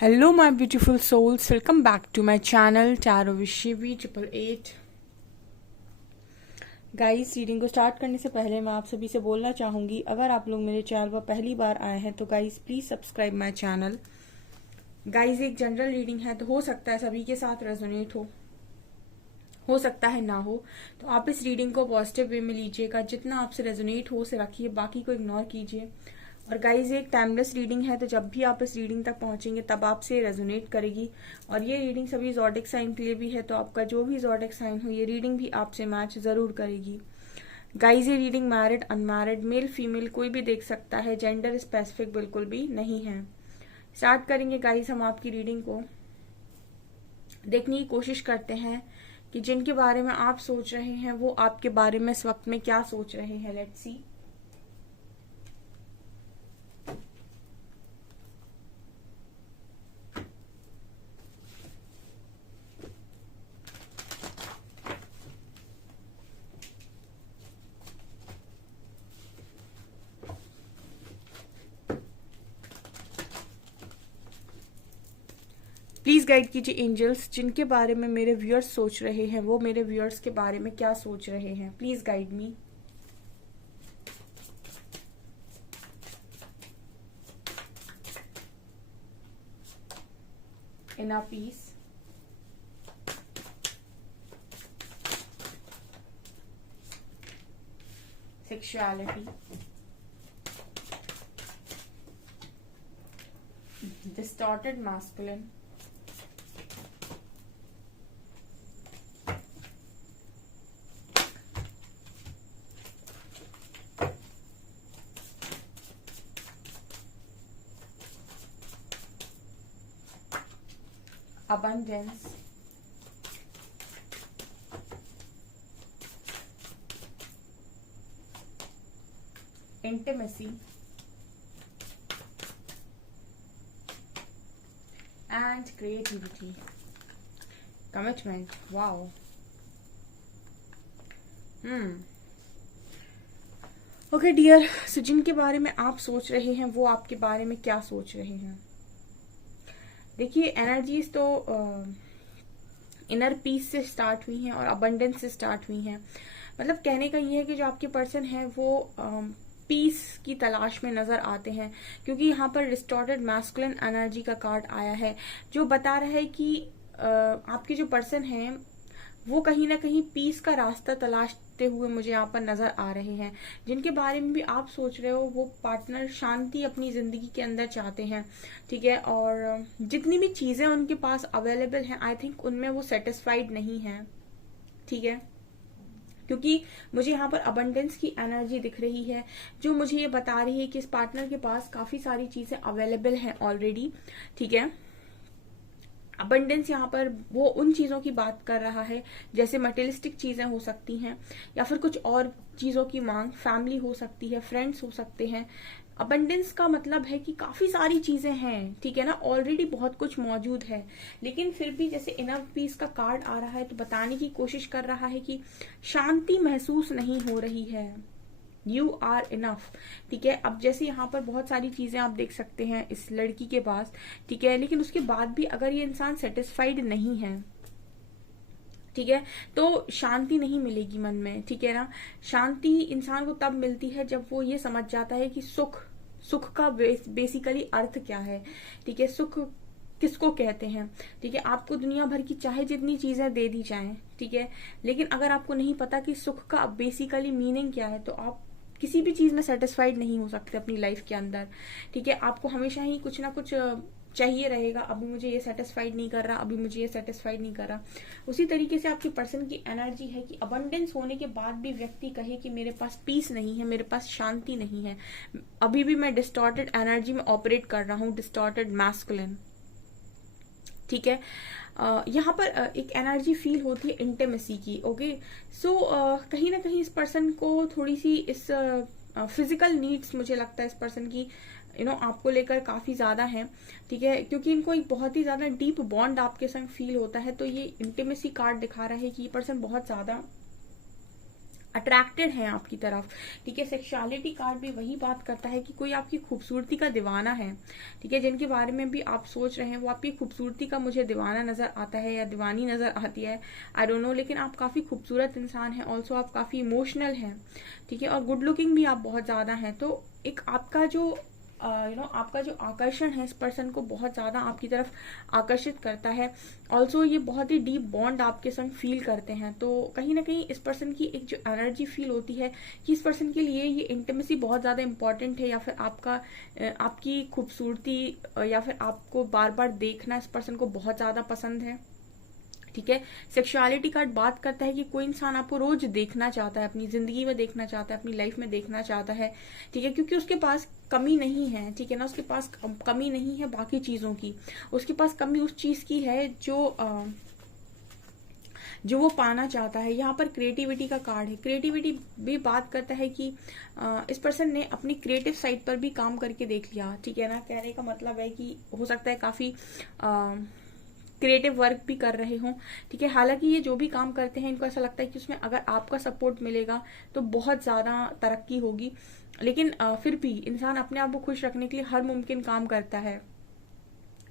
Hello, my beautiful souls. Welcome back to my channel Tarot with Shivi 888. Guys, reading को start करने से पहले मैं आप सभी से बोलना चाहूँगी, अगर आप लोग मेरे चैनल पर पहली बार आए हैं तो guys please subscribe my channel. Guys, एक जनरल रीडिंग है तो हो सकता है सभी के साथ रेजोनेट हो सकता है ना हो, तो आप इस रीडिंग को पॉजिटिव वे में लीजिएगा। जितना आपसे रेजोनेट हो उसे रखिए, बाकी को इग्नोर कीजिए। और गाइज, एक टाइमलेस रीडिंग है, तो जब भी आप इस रीडिंग तक पहुंचेंगे तब आपसे रेजोनेट करेगी। और ये रीडिंग सभी ज़ोडिक साइन के लिए भी है, तो आपका जो भी ज़ोडिक साइन हो ये रीडिंग भी आपसे मैच जरूर करेगी। गाइज, ये reading married unmarried male female कोई भी देख सकता है, जेंडर स्पेसिफिक बिल्कुल भी नहीं है। स्टार्ट करेंगे गाइज हम आपकी रीडिंग को। देखने की कोशिश करते हैं कि जिनके बारे में आप सोच रहे हैं वो आपके बारे में इस वक्त में क्या सोच रहे हैं। Let's see. प्लीज गाइड कीजिए एंजल्स, जिनके बारे में मेरे व्यूअर्स सोच रहे हैं वो मेरे व्यूअर्स के बारे में क्या सोच रहे हैं। Please guide me. Inner peace, sexuality, distorted masculine, abundance, intimacy, and creativity, commitment. Wow. Okay dear, so जिनके बारे में आप सोच रहे हैं वो आपके बारे में क्या सोच रहे हैं। देखिए, एनर्जीज तो इनर पीस से स्टार्ट हुई हैं और अबंडेंस से स्टार्ट हुई हैं। मतलब कहने का ये है कि जो आपके पर्सन है वो पीस की तलाश में नजर आते हैं, क्योंकि यहाँ पर डिस्टॉर्टेड मैस्कुलिन एनर्जी का कार्ड आया है जो बता रहा है कि आपके जो पर्सन हैं वो कहीं ना कहीं पीस का रास्ता तलाशते हुए मुझे यहाँ पर नजर आ रहे हैं। जिनके बारे में भी आप सोच रहे हो वो पार्टनर शांति अपनी जिंदगी के अंदर चाहते हैं, ठीक है। और जितनी भी चीजें उनके पास अवेलेबल हैं, आई थिंक उनमें वो सेटिस्फाइड नहीं है, ठीक है। क्योंकि मुझे यहाँ पर अबंडेंस की एनर्जी दिख रही है जो मुझे ये बता रही है कि इस पार्टनर के पास काफी सारी चीजें अवेलेबल हैं ऑलरेडी, ठीक है। अबंडेंस यहाँ पर वो उन चीजों की बात कर रहा है जैसे मटेरियलिस्टिक चीजें हो सकती हैं या फिर कुछ और चीजों की मांग, फैमिली हो सकती है, फ्रेंड्स हो सकते हैं। अबंडेंस का मतलब है कि काफी सारी चीजें हैं, ठीक है ना, ऑलरेडी बहुत कुछ मौजूद है। लेकिन फिर भी जैसे इनफ पीस का कार्ड आ रहा है तो बताने की कोशिश कर रहा है कि शांति महसूस नहीं हो रही है। यू आर इनफ, ठीक है। अब जैसे यहाँ पर बहुत सारी चीजें आप देख सकते हैं इस लड़की के पास, ठीक है, लेकिन उसके बाद भी अगर ये इंसान सेटिस्फाइड नहीं है, ठीक है, तो शांति नहीं मिलेगी मन में, ठीक है ना। शांति इंसान को तब मिलती है जब वो ये समझ जाता है कि सुख का बेसिकली अर्थ क्या है, ठीक है। सुख किसको कहते हैं, ठीक है। आपको दुनिया भर की चाहे जितनी चीजें दे दी जाएं, ठीक है, लेकिन अगर आपको नहीं पता कि सुख का बेसिकली मीनिंग क्या है तो आप किसी भी चीज में सेटिस्फाइड नहीं हो सकते अपनी लाइफ के अंदर, ठीक है। आपको हमेशा ही कुछ ना कुछ चाहिए रहेगा। अभी मुझे ये सेटिस्फाइड नहीं कर रहा, अभी मुझे ये सेटिस्फाइड नहीं कर रहा। उसी तरीके से आपके पर्सन की एनर्जी है कि अबंडेंस होने के बाद भी व्यक्ति कहे कि मेरे पास पीस नहीं है, मेरे पास शांति नहीं है, अभी भी मैं डिस्टॉर्टेड एनर्जी में ऑपरेट कर रहा हूँ, डिस्टॉर्टेड मैस्कुलिन, ठीक है। यहाँ पर एक एनर्जी फील होती है इंटीमेसी की, ओके। सो कहीं ना कहीं इस पर्सन को थोड़ी सी इस फिजिकल नीड्स मुझे लगता है इस पर्सन की आपको लेकर काफी ज्यादा है, ठीक है, क्योंकि इनको एक बहुत ही ज्यादा डीप बॉन्ड आपके संग फील होता है। तो ये इंटीमेसी कार्ड दिखा रहा है कि ये पर्सन बहुत ज्यादा अट्रैक्टेड हैं आपकी तरफ। ठीक है, सेक्सुअलिटी कार्ड भी वही बात करता है कि कोई आपकी खूबसूरती का दीवाना है। ठीक है, जिनके बारे में भी आप सोच रहे हैं वो आपकी खूबसूरती का मुझे दीवाना नजर आता है या दीवानी नजर आती है, आई डोंट नो, लेकिन आप काफी खूबसूरत इंसान हैं। ऑल्सो आप काफी इमोशनल हैं। ठीक है, और गुड लुकिंग भी आप बहुत ज्यादा हैं। तो एक आपका जो आपका जो आकर्षण है इस पर्सन को बहुत ज्यादा आपकी तरफ आकर्षित करता है। ऑल्सो ये बहुत ही डीप बॉन्ड आपके संग फील करते हैं। तो कहीं ना कहीं इस पर्सन की एक जो एनर्जी फील होती है कि इस पर्सन के लिए ये इंटीमेसी बहुत ज्यादा इंपॉर्टेंट है, या फिर आपकी खूबसूरती या फिर आपको बार बार देखना इस पर्सन को बहुत ज्यादा पसंद है। ठीक है, सेक्सुअलिटी कार्ड बात करता है कि कोई इंसान आपको रोज देखना चाहता है, अपनी जिंदगी में देखना चाहता है, अपनी लाइफ में देखना चाहता है। ठीक है, क्योंकि उसके पास कमी नहीं है। ठीक है ना, उसके पास कमी नहीं है बाकी चीजों की, उसके पास कमी उस चीज की है जो वो पाना चाहता है। यहाँ पर क्रिएटिविटी का कार्ड है। क्रिएटिविटी भी बात करता है कि इस पर्सन ने अपनी क्रिएटिव साइड पर भी काम करके देख लिया। ठीक है ना, कहने का मतलब है कि हो सकता है काफी क्रिएटिव वर्क भी कर रहे हों। ठीक है, हालांकि ये जो भी काम करते हैं इनको ऐसा लगता है कि उसमें अगर आपका सपोर्ट मिलेगा तो बहुत ज्यादा तरक्की होगी, लेकिन फिर भी इंसान अपने आप को खुश रखने के लिए हर मुमकिन काम करता है।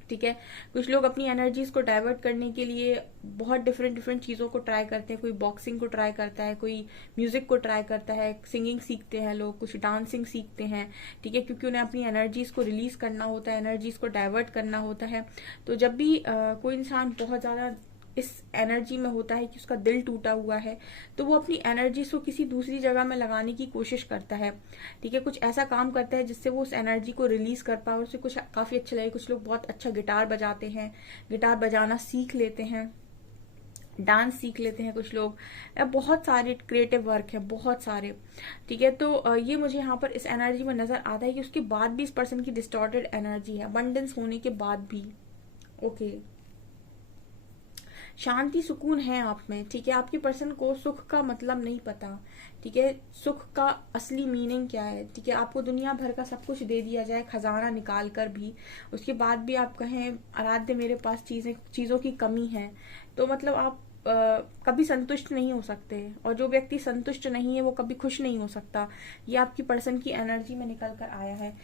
ठीक है, कुछ लोग अपनी एनर्जीज को डाइवर्ट करने के लिए बहुत डिफरेंट डिफरेंट चीजों को ट्राई करते हैं। कोई बॉक्सिंग को ट्राई करता है, कोई म्यूजिक को ट्राई करता है, सिंगिंग सीखते हैं लोग, कुछ डांसिंग सीखते हैं। ठीक है, क्योंकि उन्हें अपनी एनर्जीज को रिलीज करना होता है, एनर्जीज को डाइवर्ट करना होता है। तो जब भी कोई इंसान बहुत ज्यादा इस एनर्जी में होता है कि उसका दिल टूटा हुआ है, तो वो अपनी एनर्जी को किसी दूसरी जगह में लगाने की कोशिश करता है। ठीक है, कुछ ऐसा काम करता है जिससे वो उस एनर्जी को रिलीज कर पाए, उसे कुछ काफी अच्छा लगे। कुछ लोग बहुत अच्छा गिटार बजाते हैं, गिटार बजाना सीख लेते हैं, डांस सीख लेते हैं कुछ लोग, बहुत सारे क्रिएटिव वर्क है, बहुत सारे। ठीक है, तो ये मुझे यहाँ पर इस एनर्जी में नजर आता है कि उसके बाद भी इस पर्सन की डिस्टॉर्टेड एनर्जी है, अबंडेंस होने के बाद भी। ओके, शांति सुकून है आप में। ठीक है, आपके पर्सन को सुख का मतलब नहीं पता। ठीक है, सुख का असली मीनिंग क्या है। ठीक है, आपको दुनिया भर का सब कुछ दे दिया जाए, खजाना निकाल कर भी, उसके बाद भी आप कहें आराध्य मेरे पास चीजों की कमी है, तो मतलब आप कभी संतुष्ट नहीं हो सकते। और जो व्यक्ति संतुष्ट नहीं है वो कभी खुश नहीं हो सकता। ये आपकी पर्सन की एनर्जी में निकल कर आया है।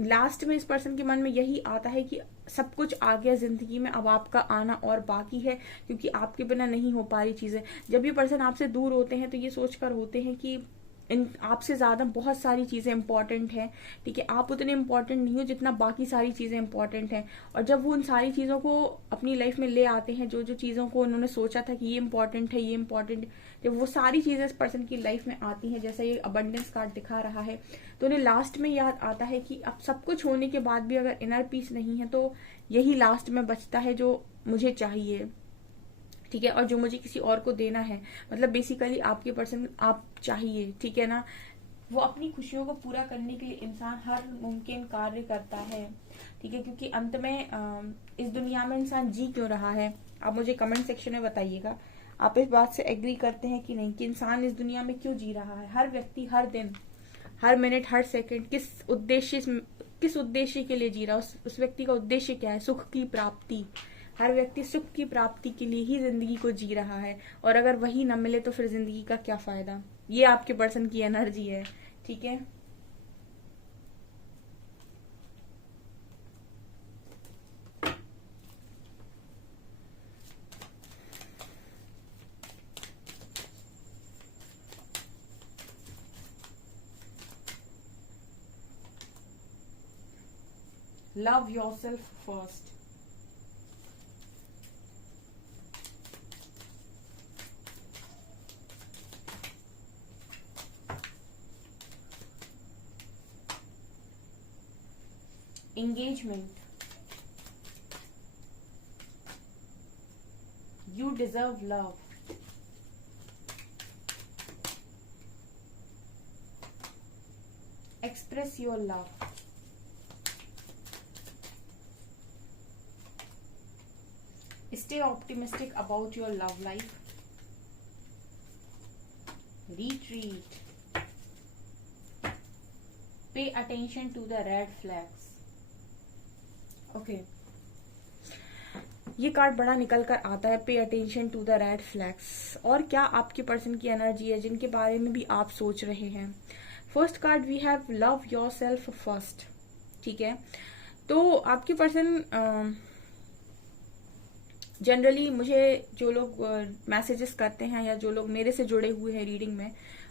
लास्ट में इस पर्सन के मन में यही आता है कि सब कुछ आ गया जिंदगी में, अब आपका आना और बाकी है, क्योंकि आपके बिना नहीं हो पा रही चीजें। जब ये पर्सन आपसे दूर होते हैं तो ये सोचकर होते हैं कि इन आपसे ज्यादा बहुत सारी चीजें इंपॉर्टेंट हैं। ठीक है, आप उतने इंपॉर्टेंट नहीं हो जितना बाकी सारी चीजें इंपॉर्टेंट हैं। और जब वो उन सारी चीजों को अपनी लाइफ में ले आते हैं, जो जो चीजों को उन्होंने सोचा था कि ये इंपॉर्टेंट है, ये इंपॉर्टेंट, जब वो सारी चीजें इस पर्सन की लाइफ में आती हैं, जैसा ये अबंडेंस कार्ड दिखा रहा है, तो उन्हें लास्ट में याद आता है कि अब सब कुछ होने के बाद भी अगर इनर पीस नहीं है तो यही लास्ट में बचता है जो मुझे चाहिए। ठीक है, और जो मुझे किसी और को देना है, मतलब बेसिकली आपके पर्सन आप चाहिए। ठीक है ना, वो अपनी खुशियों को पूरा करने के लिए इंसान हर मुमकिन कार्य करता है। ठीक है, क्योंकि अंत में इस दुनिया में इंसान जी क्यों रहा है, आप मुझे कमेंट सेक्शन में बताइएगा। आप इस बात से एग्री करते हैं कि नहीं, कि इंसान इस दुनिया में क्यों जी रहा है। हर व्यक्ति हर दिन, हर मिनट, हर सेकंड किस उद्देश्य के लिए जी रहा है, उस व्यक्ति का उद्देश्य क्या है, सुख की प्राप्ति। हर व्यक्ति सुख की प्राप्ति के लिए ही जिंदगी को जी रहा है, और अगर वही न मिले तो फिर जिंदगी का क्या फायदा। ये आपके पर्सन की एनर्जी है। ठीक है, love yourself first. engagement, you deserve love, express your love, stay optimistic about your love life, retreat, pay attention to the red flags। Okay, ये कार्ड बड़ा निकल कर आता है, pay attention to the red flags. और क्या आपके person की एनर्जी है जिनके बारे में भी आप सोच रहे हैं। First card we have love yourself first. ठीक है, तो आपके पर्सन जनरली मुझे जो लोग मैसेजेस करते हैं या जो लोग मेरे से जुड़े हुए हैं रीडिंग में,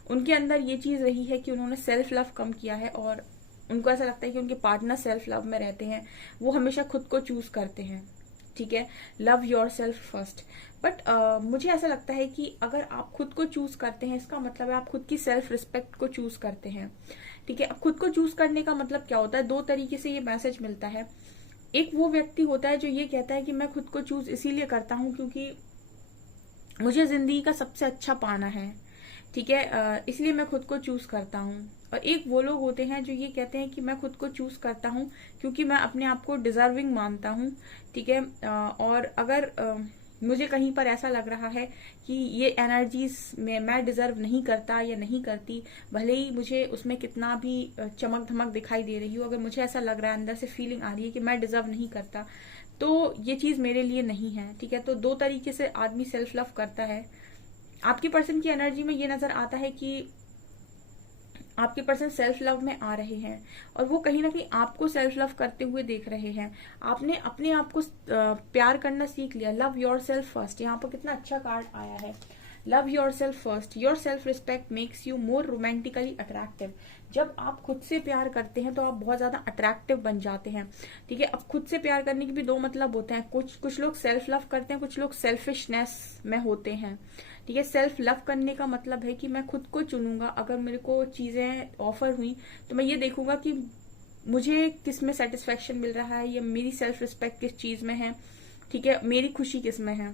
उनके अंदर ये चीज रही है कि उन्होंने सेल्फ लव कम किया है और उनको ऐसा लगता है कि उनके पार्टनर सेल्फ लव में रहते हैं, वो हमेशा खुद को चूज करते हैं। ठीक है, love yourself first. But मुझे ऐसा लगता है कि अगर आप खुद को चूज करते हैं, इसका मतलब है आप खुद की सेल्फ रिस्पेक्ट को चूज करते हैं। ठीक है, अब खुद को चूज करने का मतलब क्या होता है, दो तरीके से ये मैसेज मिलता है। एक वो व्यक्ति होता है जो ये कहता है कि मैं खुद को चूज इसीलिए करता हूं क्योंकि मुझे जिंदगी का सबसे अच्छा पाना है। ठीक है, इसलिए मैं खुद को चूज करता हूँ। और एक वो लोग होते हैं जो ये कहते हैं कि मैं खुद को चूज करता हूँ क्योंकि मैं अपने आप को डिजर्विंग मानता हूँ। ठीक है, और अगर मुझे कहीं पर ऐसा लग रहा है कि ये एनर्जीज में मैं डिजर्व नहीं करता या नहीं करती, भले ही मुझे उसमें कितना भी चमक धमक दिखाई दे रही हो, अगर मुझे ऐसा लग रहा है, अंदर से फीलिंग आ रही है कि मैं डिजर्व नहीं करता, तो ये चीज मेरे लिए नहीं है। ठीक है, तो दो तरीके से आदमी सेल्फ लव करता है। आपके पर्सन की एनर्जी में ये नजर आता है कि आपके पर्सन सेल्फ लव में आ रहे हैं और वो कहीं ना कहीं आपको सेल्फ लव करते हुए देख रहे हैं। आपने अपने आप को प्यार करना सीख लिया। लव योर सेल्फ फर्स्ट, यहाँ पर कितना अच्छा कार्ड आया है, love yourself first. Your self respect makes you more romantically attractive. जब आप खुद से प्यार करते हैं तो आप बहुत ज्यादा अट्रैक्टिव बन जाते हैं। ठीक है, अब खुद से प्यार करने के भी दो मतलब होते हैं, कुछ लोग सेल्फ लव करते हैं, कुछ लोग सेल्फिशनेस में होते हैं। ठीक है, सेल्फ लव करने का मतलब है कि मैं खुद को चुनूंगा। अगर मेरे को चीजें ऑफर हुई तो मैं ये देखूंगा कि मुझे किस में सेटिस्फेक्शन मिल रहा है, या मेरी सेल्फ रिस्पेक्ट किस चीज में है। ठीक है, मेरी खुशी किस में है।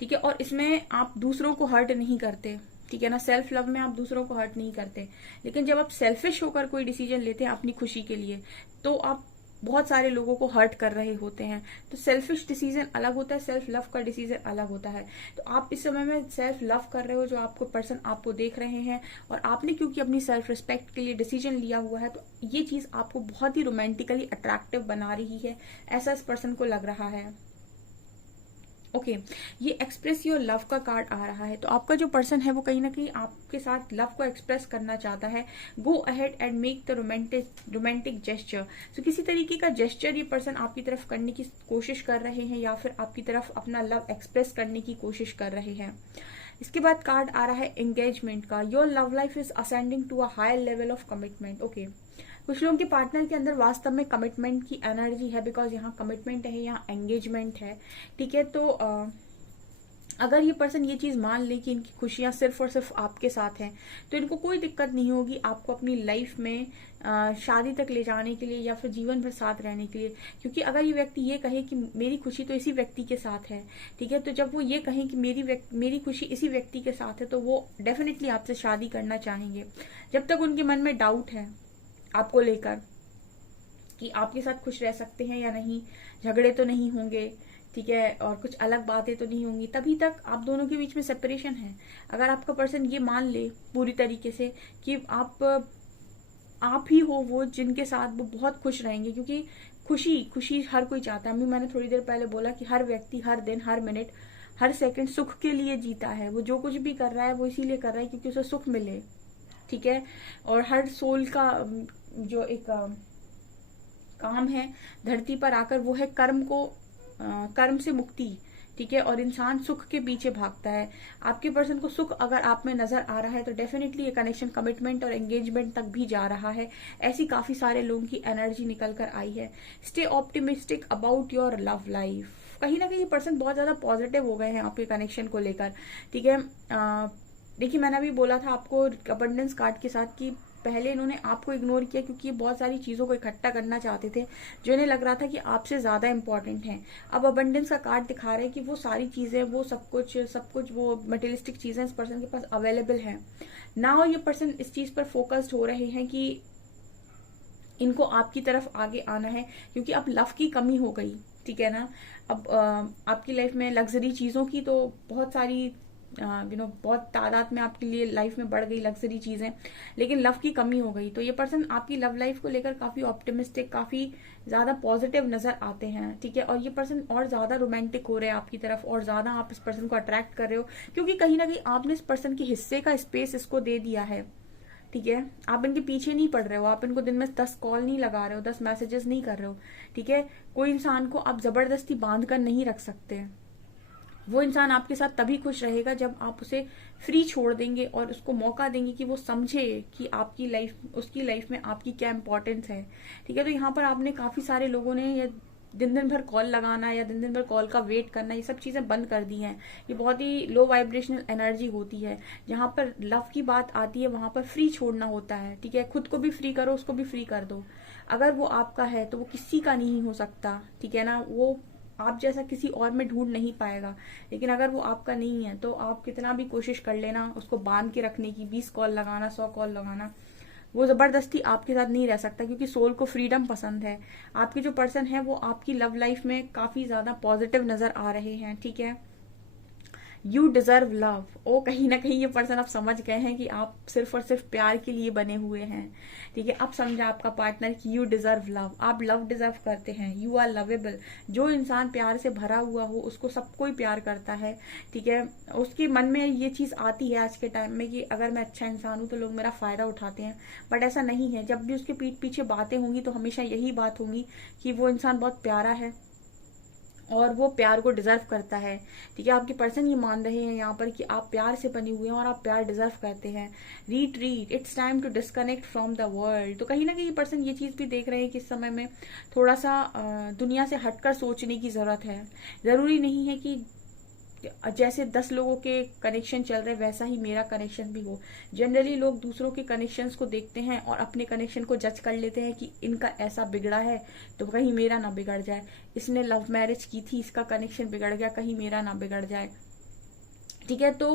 ठीक है, और इसमें आप दूसरों को हर्ट नहीं करते। ठीक है ना, सेल्फ लव में आप दूसरों को हर्ट नहीं करते। लेकिन जब आप सेल्फिश होकर कोई डिसीजन लेते हैं अपनी खुशी के लिए, तो आप बहुत सारे लोगों को हर्ट कर रहे होते हैं। तो सेल्फिश डिसीजन अलग होता है, सेल्फ लव का डिसीजन अलग होता है। तो आप इस समय में सेल्फ लव कर रहे हो, जो आपको पर्सन आपको देख रहे हैं, और आपने क्योंकि अपनी सेल्फ रिस्पेक्ट के लिए डिसीजन लिया हुआ है, तो ये चीज आपको बहुत ही रोमांटिकली अट्रैक्टिव बना रही है, ऐसा इस पर्सन को लग रहा है। ओके, ये एक्सप्रेस योर लव का कार्ड आ रहा है। तो आपका जो पर्सन है वो कहीं ना कहीं आपके साथ लव को एक्सप्रेस करना चाहता है। Go ahead and make the romantic gesture. तो किसी तरीके का जेस्चर ये पर्सन आपकी तरफ करने की कोशिश कर रहे हैं, या फिर आपकी तरफ अपना लव एक्सप्रेस करने की कोशिश कर रहे हैं। इसके बाद कार्ड आ रहा है एंगेजमेंट का। Your love life is ascending to a higher level of commitment. Okay, कुछ लोगों के पार्टनर के अंदर वास्तव में कमिटमेंट की एनर्जी है, बिकॉज यहाँ कमिटमेंट है, यहाँ एंगेजमेंट है। ठीक है, तो अगर ये पर्सन ये चीज मान ले कि इनकी खुशियां सिर्फ और सिर्फ आपके साथ हैं, तो इनको कोई दिक्कत नहीं होगी आपको अपनी लाइफ में शादी तक ले जाने के लिए या फिर जीवन भर साथ रहने के लिए। क्योंकि अगर ये व्यक्ति ये कहे कि मेरी खुशी तो इसी व्यक्ति के साथ है, ठीक है, तो जब वो ये कहें कि मेरी खुशी इसी व्यक्ति के साथ है, तो वो डेफिनेटली आपसे शादी करना चाहेंगे। जब तक उनके मन में डाउट है आपको लेकर कि आपके साथ खुश रह सकते हैं या नहीं, झगड़े तो नहीं होंगे, ठीक है, और कुछ अलग बातें तो नहीं होंगी, तभी तक आप दोनों के बीच में सेपरेशन है। अगर आपका पर्सन ये मान ले पूरी तरीके से कि आप ही हो वो जिनके साथ वो बहुत खुश रहेंगे, क्योंकि खुशी हर कोई चाहता है। अभी मैंने थोड़ी देर पहले बोला कि हर व्यक्ति हर दिन, हर मिनट, हर सेकंड सुख के लिए जीता है। वो जो कुछ भी कर रहा है वो इसीलिए कर रहा है क्योंकि उसे सुख मिले। ठीक है, और हर सोल का जो एक काम है धरती पर आकर, वो है कर्म से मुक्ति। ठीक है, और इंसान सुख के पीछे भागता है। आपके पर्सन को सुख अगर आप में नजर आ रहा है तो डेफिनेटली ये कनेक्शन कमिटमेंट और एंगेजमेंट तक भी जा रहा है। ऐसी काफी सारे लोगों की एनर्जी निकल कर आई है। Stay optimistic about your love life. कहीं ना कहीं पर्सन बहुत ज्यादा पॉजिटिव हो गए हैं आपके कनेक्शन को लेकर। ठीक है, देखिए मैंने अभी बोला था आपको अबंडेंस कार्ड के साथ कि पहले इन्होंने आपको इग्नोर किया क्योंकि ये बहुत सारी चीजों को इकट्ठा करना चाहते थे जो इन्हें लग रहा था कि आपसे ज्यादा इंपॉर्टेंट है। अब अबंडेंस का कार्ड दिखा रहे हैं कि वो सारी चीजें, वो सब कुछ वो मटेरियलिस्टिक चीजें इस पर्सन के पास अवेलेबल है। नाउ ये पर्सन इस चीज पर फोकस्ड हो रहे हैं कि इनको आपकी तरफ आगे आना है, क्योंकि अब लव की कमी हो गई। ठीक है ना, अब आपकी लाइफ में लग्जरी चीजों की तो बहुत सारी बहुत तादाद में आपके लिए लाइफ में बढ़ गई लग्जरी चीजें, लेकिन लव की कमी हो गई। तो ये पर्सन आपकी लव लाइफ को लेकर काफी ऑप्टिमिस्टिक, काफी ज्यादा पॉजिटिव नजर आते हैं, ठीक है। और ये पर्सन और ज्यादा रोमांटिक हो रहे हैं आपकी तरफ, और ज्यादा आप इस पर्सन को अट्रैक्ट कर रहे हो, क्योंकि कहीं ना कहीं आपने इस पर्सन के हिस्से का स्पेस इसको दे दिया है, ठीक है। आप इनके पीछे नहीं पड़ रहे हो, आप इनको दिन में 10 कॉल नहीं लगा रहे हो, 10 मैसेजेस नहीं कर रहे हो, ठीक है। कोई इंसान को आप जबरदस्ती बांध कर नहीं रख सकते। वो इंसान आपके साथ तभी खुश रहेगा जब आप उसे फ्री छोड़ देंगे और उसको मौका देंगे कि वो समझे कि आपकी लाइफ, उसकी लाइफ में आपकी क्या इंपॉर्टेंस है, ठीक है। तो यहाँ पर आपने काफी सारे लोगों ने ये दिन दिन भर कॉल लगाना या दिन दिन भर कॉल का वेट करना, ये सब चीजें बंद कर दी हैं। ये बहुत ही लो वाइब्रेशनल एनर्जी होती है। जहां पर लव की बात आती है वहां पर फ्री छोड़ना होता है, ठीक है। खुद को भी फ्री करो, उसको भी फ्री कर दो। अगर वो आपका है तो वो किसी का नहीं हो सकता, ठीक है ना। वो आप जैसा किसी और में ढूंढ नहीं पाएगा। लेकिन अगर वो आपका नहीं है तो आप कितना भी कोशिश कर लेना उसको बांध के रखने की, 20 कॉल लगाना, 100 कॉल लगाना, वो जबरदस्ती आपके साथ नहीं रह सकता, क्योंकि सोल को फ्रीडम पसंद है। आपके जो पर्सन है वो आपकी लव लाइफ में काफी ज्यादा पॉजिटिव नजर आ रहे हैं, ठीक है। You deserve love. ओ कहीं ना कहीं ये पर्सन आप समझ गए हैं कि आप सिर्फ और सिर्फ प्यार के लिए बने हुए हैं, ठीक है। अब समझा आपका पार्टनर कि यू डिजर्व लव, आप लव डिजर्व करते हैं, यू आर लवेबल। जो इंसान प्यार से भरा हुआ हो उसको सब कोई प्यार करता है, ठीक है। उसके मन में ये चीज आती है आज के टाइम में कि अगर मैं अच्छा इंसान हूं तो लोग मेरा फायदा उठाते हैं, बट ऐसा नहीं है। जब भी उसके पीठ पीछे बातें होंगी तो हमेशा यही बात होगी कि वो इंसान बहुत प्यारा है और वो प्यार को डिजर्व करता है, ठीक है। आपके पर्सन ये मान रहे हैं यहाँ पर कि आप प्यार से बने हुए हैं और आप प्यार डिजर्व करते हैं। Retreat, it's time to disconnect from the world. तो कहीं ना कहीं ये पर्सन ये चीज भी देख रहे हैं कि इस समय में थोड़ा सा दुनिया से हटकर सोचने की जरूरत है। जरूरी नहीं है कि जैसे 10 लोगों के कनेक्शन चल रहे वैसा ही मेरा कनेक्शन भी हो। जनरली लोग दूसरों के कनेक्शंस को देखते हैं और अपने कनेक्शन को जज कर लेते हैं कि इनका ऐसा बिगड़ा है तो कहीं मेरा ना बिगड़ जाए, इसने लव मैरिज की थी, इसका कनेक्शन बिगड़ गया, कहीं मेरा ना बिगड़ जाए, ठीक है। तो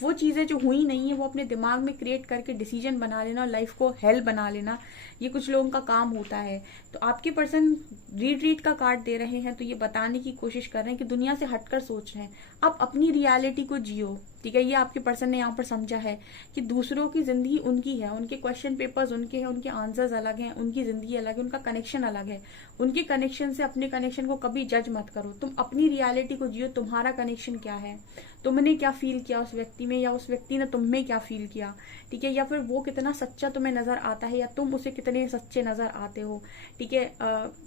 वो चीजें जो हुई नहीं है वो अपने दिमाग में क्रिएट करके डिसीजन बना लेना और लाइफ को हेल बना लेना, ये कुछ लोगों का काम होता है। तो आपके पर्सन रीट्रीट का कार्ड दे रहे हैं तो ये बताने की कोशिश कर रहे हैं कि दुनिया से हटकर सोच रहे हैं, आप अपनी रियलिटी को जियो, ठीक है। ये आपके पर्सन ने यहाँ पर समझा है कि दूसरों की जिंदगी उनकी है, उनके क्वेश्चन पेपर्स उनके हैं, उनके आंसर्स अलग हैं, उनकी जिंदगी अलग है, उनका कनेक्शन अलग है। उनके कनेक्शन से अपने कनेक्शन को कभी जज मत करो, तुम अपनी रियलिटी को जियो। तुम्हारा कनेक्शन क्या है, तुमने क्या फील किया उस व्यक्ति में, या उस व्यक्ति ने तुम में क्या फील किया, ठीक है। या फिर वो कितना सच्चा तुम्हें नजर आता है या तुम उसे कितने सच्चे नजर आते हो, ठीक है।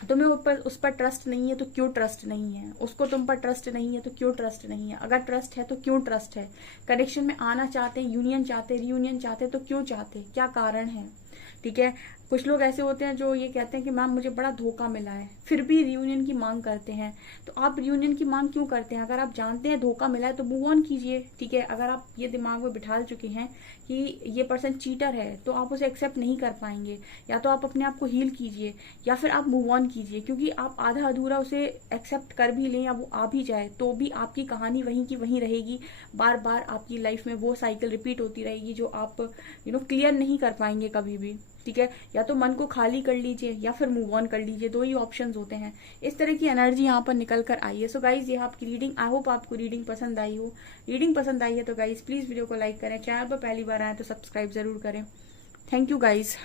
तुम्हें उस पर ट्रस्ट नहीं है तो क्यों ट्रस्ट नहीं है, उसको तुम पर ट्रस्ट नहीं है तो क्यों ट्रस्ट नहीं है, अगर ट्रस्ट है तो क्यों ट्रस्ट है। कनेक्शन में आना चाहते हैं, यूनियन चाहते हैं, रियूनियन चाहते हैं तो क्यों चाहते हैं, क्या कारण है, ठीक है। कुछ लोग ऐसे होते हैं जो ये कहते हैं कि मैम मुझे बड़ा धोखा मिला है, फिर भी रियूनियन की मांग करते हैं। तो आप रियूनियन की मांग क्यों करते हैं? अगर आप जानते हैं धोखा मिला है तो मूव ऑन कीजिए, ठीक है। अगर आप ये दिमाग में बिठा चुके हैं कि ये पर्सन चीटर है तो आप उसे एक्सेप्ट नहीं कर पाएंगे, या तो आप अपने आप को हील कीजिए या फिर आप मूव ऑन कीजिए, क्योंकि आप आधा अधूरा उसे एक्सेप्ट कर भी लें या वो आ भी जाए तो भी आपकी कहानी वहीं की वहीं रहेगी। बार बार आपकी लाइफ में वो साइकिल रिपीट होती रहेगी जो आप क्लियर नहीं कर पाएंगे कभी भी, ठीक है। या तो मन को खाली कर लीजिए या फिर मूव ऑन कर लीजिए, दो ही ऑप्शंस होते हैं। इस तरह की एनर्जी यहाँ पर निकल कर आई है। सो गाइज ये आपकी रीडिंग, आई होप आपको रीडिंग पसंद आई हो। रीडिंग पसंद आई है तो गाइज प्लीज वीडियो को लाइक करें, चैनल पर पहली बार आए तो सब्सक्राइब जरूर करें। Thank you guys.